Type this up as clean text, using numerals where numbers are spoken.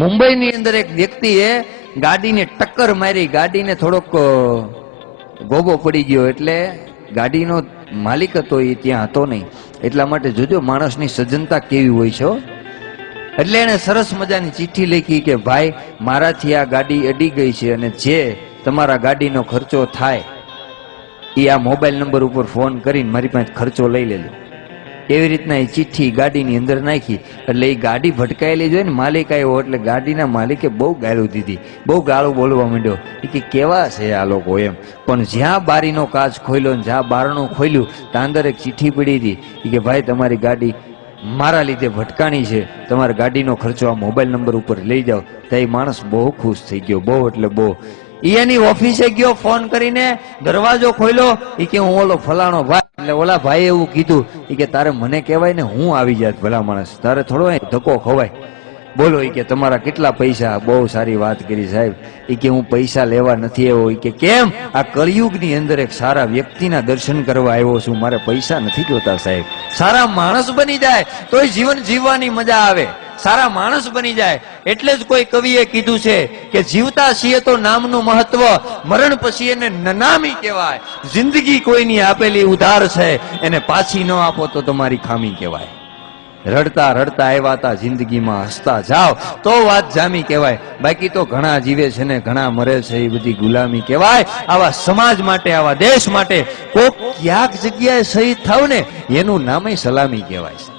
મુંબઈની અંદર એક વ્યક્તિએ ગાડીને ટક્કર મારી, ગાડીને થોડોક ગોબો પડી ગયો, એટલે ગાડીનો માલિક હતો એ ત્યાં હતો નહીં. એટલા માટે જોજો માણસની સજ્જનતા કેવી હોય છે. એટલે એને સરસ મજાની ચિઠ્ઠી લખી કે ભાઈ, મારાથી આ ગાડી અડી ગઈ છે અને જે તમારા ગાડીનો ખર્ચો થાય એ આ મોબાઈલ નંબર ઉપર ફોન કરીને મારી પાસે ખર્ચો લઈ લેજો. એવી રીતના એ ચિઠ્ઠી ગાડીની અંદર નાખી. એટલે એ ગાડી ભટકાયેલી જોઈ ને માલિક આવ્યો એટલે ગાડીના માલિકે બહુ ગાળું દીધી, બહુ ગાળું બોલવા માંડ્યો કે કેવા છે આ લોકો એમ. પણ જ્યાં બારીનો કાચ ખોલ્યો ને જ્યાં બારણું ખોલ્યું ત્યાં અંદર એક ચિઠ્ઠી પડી હતી કે ભાઈ તમારી ગાડી મારા લીધે ભટકાણી છે, તમારા ગાડીનો ખર્ચો આ મોબાઈલ નંબર ઉપર લઈ જાઓ. તો એ માણસ બહુ ખુશ થઈ ગયો, બહુ એટલે બહુ. એની ઓફિસે ગયો, ફોન કરીને દરવાજો ખોલ્યો કે હું ઓલો ફલાણો ભાઈ. એટલે ઓલા ભાઈ એવું કીધું કે તારે મને કહેવાય ને, હું આવી જાત ભલા માણસ, તારે થોડો ધક્કો ખવાય. બોલો કે તમારા કેટલા પૈસા? બહુ સારી વાત કરી સાહેબ. કે હું પૈસા લેવા નથી આવ્યો. કે કેમ? આ કળિયુગની અંદર એક સારા વ્યક્તિના દર્શન કરવા આવ્યો છું, મારે પૈસા નથી જોતા સાહેબ. સારા માણસ બની જાય તોય જીવન જીવવાની મજા આવે, સારા માણસ બની જાય. એટલે જ કોઈ કવિએ કીધું છે કે જીવતા છીએ તો નામનું મહત્વ, મરણ પછી એને નનામી કહેવાય. જિંદગી કોઈની આપેલી ઉધાર છે, એને પાછી ન આપો તો તમારી ખામી કહેવાય. રડતા રડતા આવ્યા હતા જિંદગીમાં, હસતા જાઓ તો વાત જામી કહેવાય. બાકી તો ઘણા જીવે છે ને ઘણા મરે છે, એ બધી ગુલામી કહેવાય. આવા સમાજ માટે, આવા દેશ માટે કોક ક્યાંક જગ્યાએ શહીદ થાવ ને એનું નામે સલામી કહેવાય.